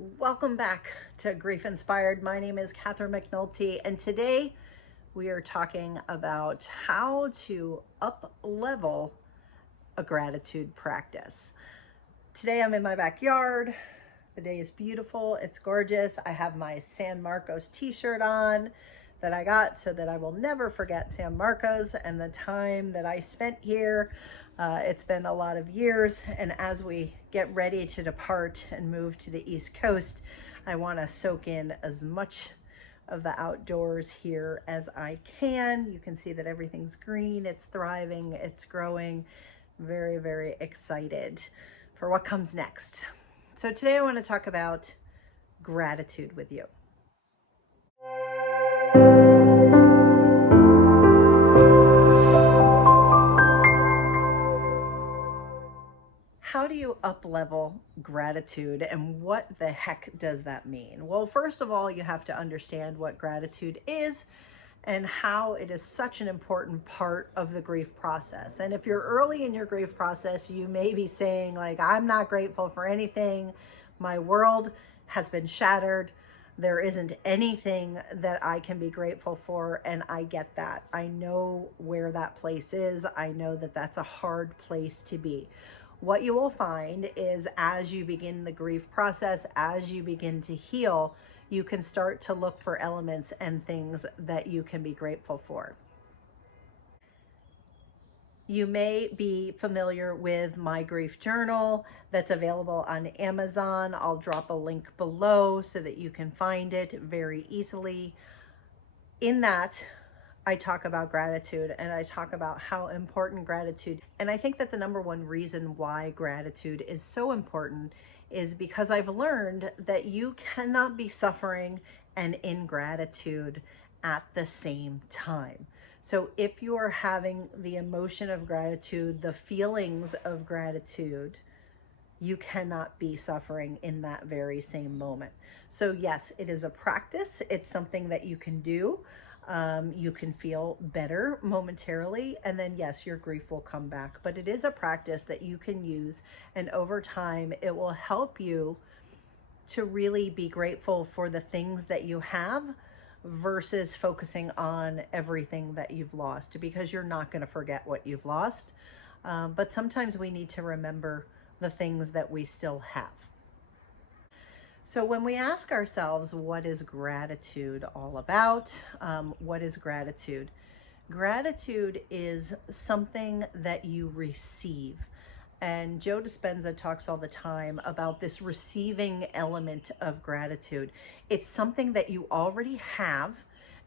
Welcome back to Grief Inspired. My name is Catherine McNulty, and today we are talking about how to up level a gratitude practice. Today I'm in my backyard. The day is beautiful. It's gorgeous. I have my San Marcos t-shirt on that I got so that I will never forget San Marcos and the time that I spent here. It's been a lot of years, and as we get ready to depart and move to the East Coast, I want to soak in as much of the outdoors here as I can. You can see that everything's green, it's thriving, it's growing. Very, very excited for what comes next. So today I want to talk about gratitude with you. How do you up level gratitude, and what the heck does that mean? Well, first of all, you have to understand what gratitude is and how it is such an important part of the grief process. And if you're early in your grief process, you may be saying, like, I'm not grateful for anything. My world has been shattered. There isn't anything that I can be grateful for. And I get that. I know where that place is. I know that that's a hard place to be. What you will find is, as you begin the grief process, as you begin to heal, you can start to look for elements and things that you can be grateful for. You may be familiar with my grief journal that's available on Amazon. I'll drop a link below so that you can find it very easily. In that, I talk about gratitude, and I talk about how important gratitude. And I think that the number one reason why gratitude is so important is because I've learned that you cannot be suffering and in gratitude at the same time. So if you are having the emotion of gratitude, the feelings of gratitude, you cannot be suffering in that very same moment. So yes, it is a practice. It's something that you can do. You can feel better momentarily, and then yes, your grief will come back. But it is a practice that you can use, and over time, it will help you to really be grateful for the things that you have versus focusing on everything that you've lost, because you're not going to forget what you've lost. But sometimes we need to remember the things that we still have. So when we ask ourselves, what is gratitude all about? What is gratitude? Gratitude is something that you receive. And Joe Dispenza talks all the time about this receiving element of gratitude. It's something that you already have,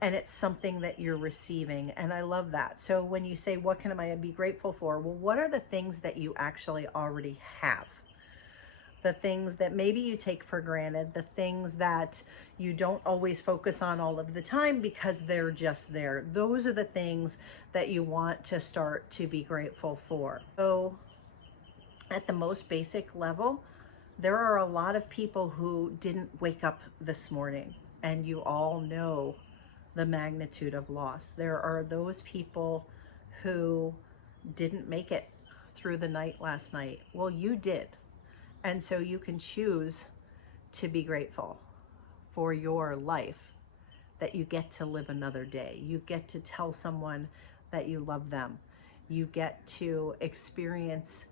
and it's something that you're receiving. And I love that. So when you say, what can I be grateful for? Well, what are the things that you actually already have? The things that maybe you take for granted, the things that you don't always focus on all of the time because they're just there. Those are the things that you want to start to be grateful for. So at the most basic level, there are a lot of people who didn't wake up this morning, and you all know the magnitude of loss. There are those people who didn't make it through the night last night. Well, you did. And so you can choose to be grateful for your life, that you get to live another day. You get to tell someone that you love them. You get to experience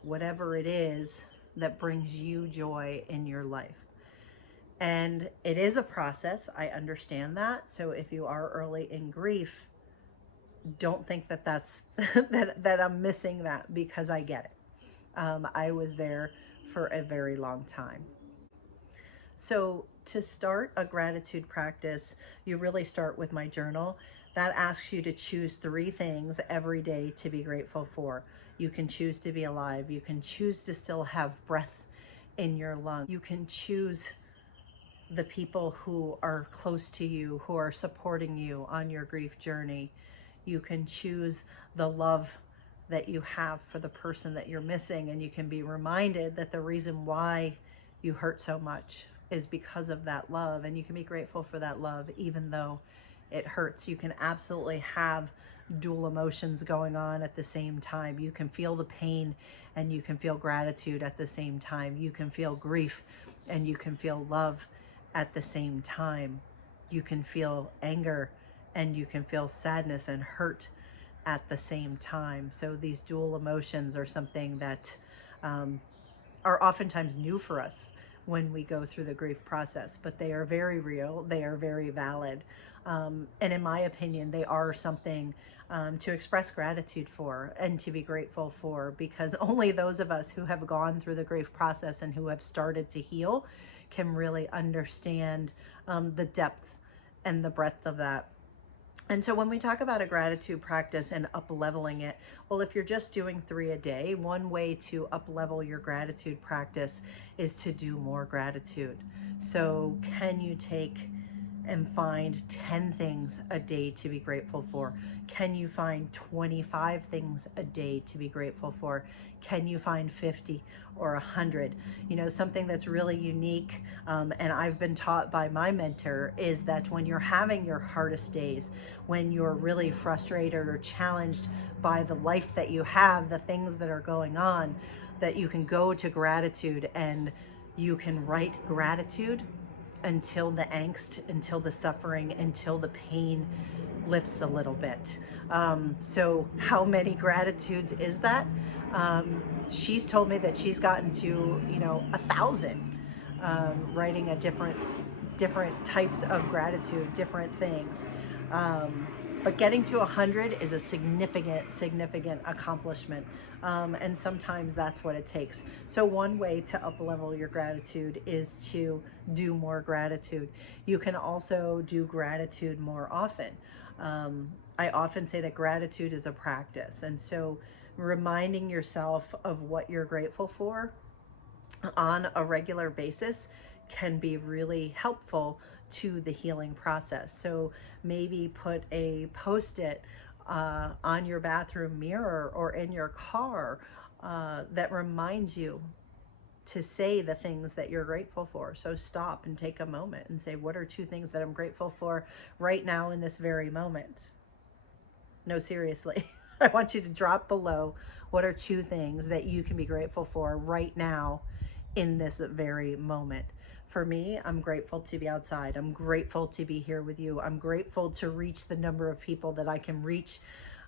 whatever it is that brings you joy in your life. And it is a process. I understand that. So if you are early in grief, don't think that that's that I'm missing that, because I get it. I was there for a very long time. So to start a gratitude practice, you really start with my journal. That asks you to choose 3 things every day to be grateful for. You can choose to be alive. You can choose to still have breath in your lungs. You can choose the people who are close to you, who are supporting you on your grief journey. You can choose the love that you have for the person that you're missing, and you can be reminded that the reason why you hurt so much is because of that love, and you can be grateful for that love even though it hurts. You can absolutely have dual emotions going on at the same time. You can feel the pain and you can feel gratitude at the same time. You can feel grief and you can feel love at the same time. You can feel anger and you can feel sadness and hurt at the same time. So these dual emotions are something that are oftentimes new for us when we go through the grief process, but they are very real, they are very valid. And in my opinion, they are something to express gratitude for and to be grateful for, because only those of us who have gone through the grief process and who have started to heal can really understand the depth and the breadth of that. And so when we talk about a gratitude practice and up-leveling it, well, if you're just doing 3 a day, one way to up-level your gratitude practice is to do more gratitude. So can you take and find 10 things a day to be grateful for? Can you find 25 things a day to be grateful for? Can you find 50 or 100? You know, something that's really unique, and I've been taught by my mentor, is that when you're having your hardest days, when you're really frustrated or challenged by the life that you have, the things that are going on, that you can go to gratitude and you can write gratitude until the angst, until the suffering, until the pain lifts a little bit. So how many gratitudes is that? She's told me that she's gotten to, 1,000, writing a different types of gratitude, different things. But getting to 100 is a significant accomplishment. And sometimes that's what it takes. So one way to up-level your gratitude is to do more gratitude. You can also do gratitude more often. I often say that gratitude is a practice. And so reminding yourself of what you're grateful for on a regular basis can be really helpful to the healing process. So maybe put a post-it on your bathroom mirror or in your car that reminds you to say the things that you're grateful for. So stop and take a moment and say, what are 2 things that I'm grateful for right now in this very moment? No, seriously. I want you to drop below, what are 2 things that you can be grateful for right now in this very moment. For me, I'm grateful to be outside. I'm grateful to be here with you. I'm grateful to reach the number of people that I can reach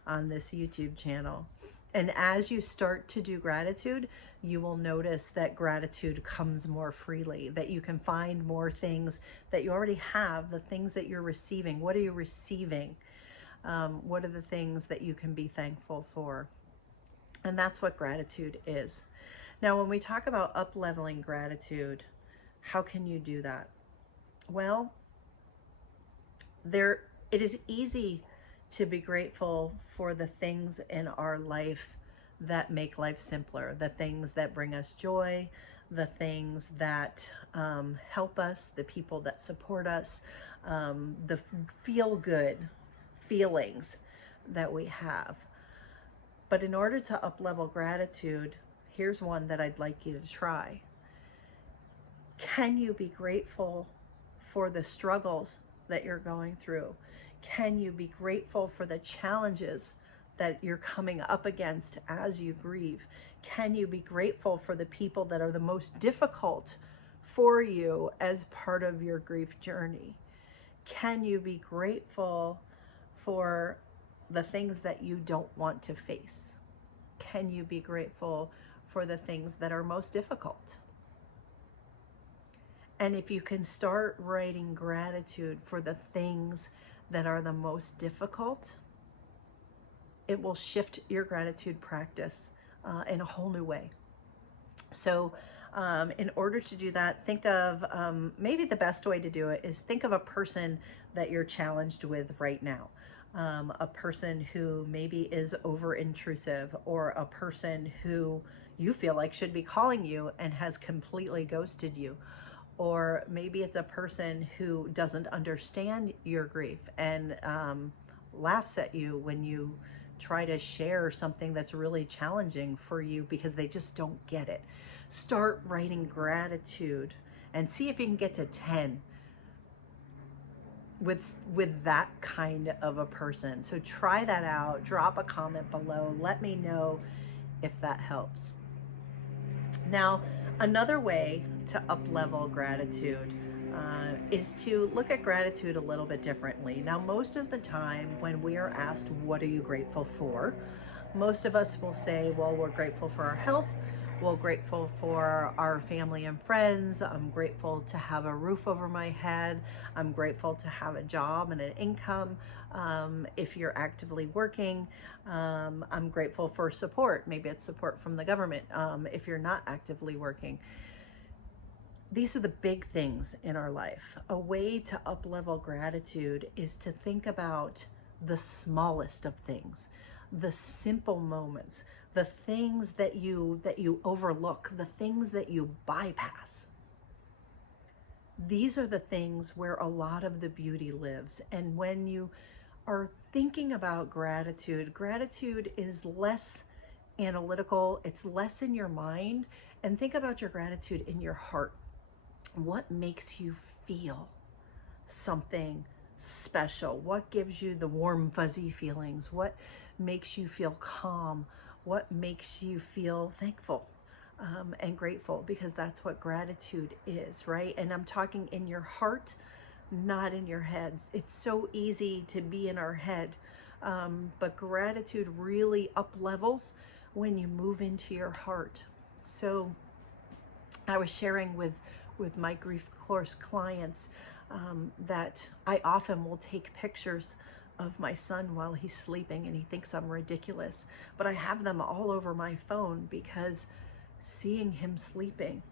on this YouTube channel. And as you start to do gratitude, you will notice that gratitude comes more freely, that you can find more things that you already have, the things that you're receiving. What are you receiving? What are the things that you can be thankful for? And that's what gratitude is. Now, when we talk about up-leveling gratitude, how can you do that? Well, it is easy to be grateful for the things in our life that make life simpler, the things that bring us joy, the things that help us, the people that support us, the feel-good feelings that we have. But in order to up-level gratitude, here's one that I'd like you to try. Can you be grateful for the struggles that you're going through? Can you be grateful for the challenges that you're coming up against as you grieve? Can you be grateful for the people that are the most difficult for you as part of your grief journey? Can you be grateful for the things that you don't want to face? Can you be grateful for the things that are most difficult? And if you can start writing gratitude for the things that are the most difficult, it will shift your gratitude practice in a whole new way. So in order to do that, think of, maybe the best way to do it is think of a person that you're challenged with right now. A person who maybe is over intrusive, or a person who you feel like should be calling you and has completely ghosted you. Or maybe it's a person who doesn't understand your grief and laughs at you when you try to share something that's really challenging for you because they just don't get it. Start writing gratitude and see if you can get to 10 with that kind of a person. So try that out. Drop a comment below. Let me know if that helps. Now, another way to up-level gratitude is to look at gratitude a little bit differently. Now, most of the time when we are asked, what are you grateful for? Most of us will say, well, we're grateful for our health. We're grateful for our family and friends. I'm grateful to have a roof over my head. I'm grateful to have a job and an income. If you're actively working, I'm grateful for support. Maybe it's support from the government if you're not actively working. These are the big things in our life. A way to up-level gratitude is to think about the smallest of things, the simple moments, the things that you overlook, the things that you bypass. These are the things where a lot of the beauty lives. And when you are thinking about gratitude, gratitude is less analytical, it's less in your mind, and think about your gratitude in your heart. What makes you feel something special? What gives you the warm, fuzzy feelings? What makes you feel calm? What makes you feel thankful and grateful? Because that's what gratitude is, right? And I'm talking in your heart, not in your heads. It's so easy to be in our head, but gratitude really up levels when you move into your heart. So I was sharing with my grief course clients that I often will take pictures of my son while he's sleeping, and he thinks I'm ridiculous, but I have them all over my phone because seeing him sleeping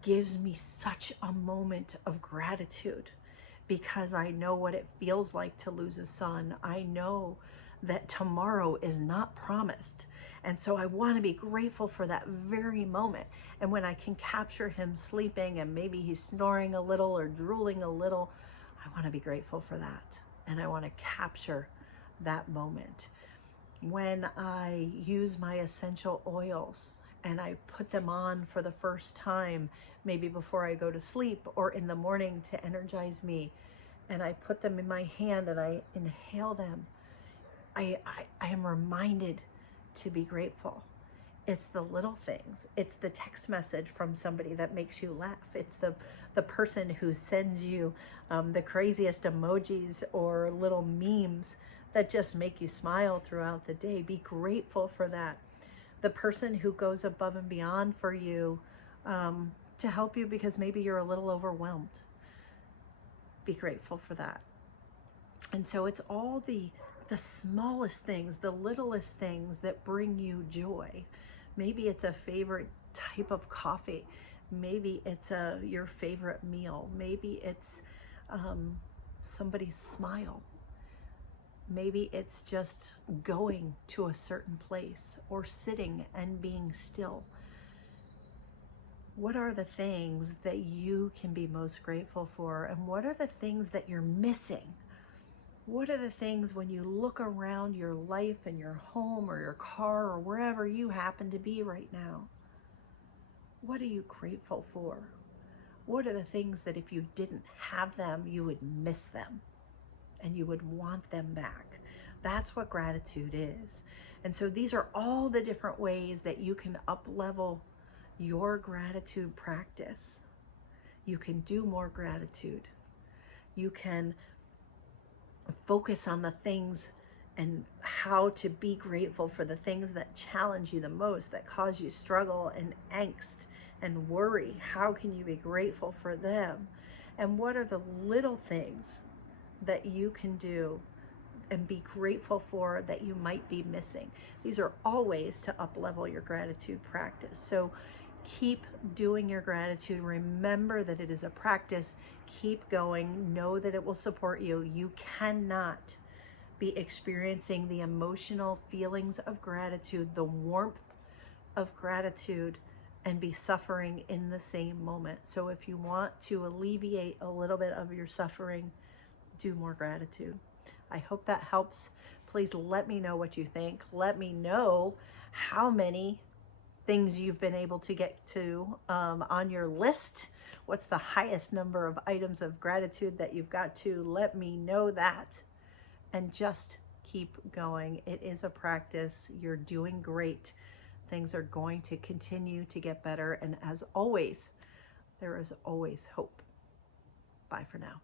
gives me such a moment of gratitude, because I know what it feels like to lose a son. I know that tomorrow is not promised. And so I want to be grateful for that very moment. And when I can capture him sleeping and maybe he's snoring a little or drooling a little, I want to be grateful for that. And I want to capture that moment. When I use my essential oils and I put them on for the first time, maybe before I go to sleep or in the morning to energize me, and I put them in my hand and I inhale them, I am reminded to be grateful. It's the little things. It's the text message from somebody that makes you laugh. It's the person who sends you the craziest emojis or little memes that just make you smile throughout the day. Be grateful for that. The person who goes above and beyond for you to help you because maybe you're a little overwhelmed. Be grateful for that. And so it's all the smallest things, the littlest things that bring you joy. Maybe it's a favorite type of coffee. Maybe it's your favorite meal. Maybe it's somebody's smile. Maybe it's just going to a certain place or sitting and being still. What are the things that you can be most grateful for? And what are the things that you're missing? What are the things when you look around your life and your home or your car or wherever you happen to be right now? What are you grateful for? What are the things that if you didn't have them, you would miss them and you would want them back? That's what gratitude is. And so these are all the different ways that you can up-level your gratitude practice. You can do more gratitude. You can focus on the things and how to be grateful for the things that challenge you the most, that cause you struggle and angst and worry. How can you be grateful for them? And what are the little things that you can do and be grateful for that you might be missing? These are all ways to up-level your gratitude practice. So keep doing your gratitude. Remember that it is a practice. Keep going. Know that it will support you. You cannot be experiencing the emotional feelings of gratitude, the warmth of gratitude, and be suffering in the same moment. So if you want to alleviate a little bit of your suffering, do more gratitude. I hope that helps. Please let me know what you think. Let me know how many things you've been able to get to on your list. What's the highest number of items of gratitude that you've got to? Let me know that. And just keep going. It is a practice. You're doing great. Things are going to continue to get better. And as always, there is always hope. Bye for now.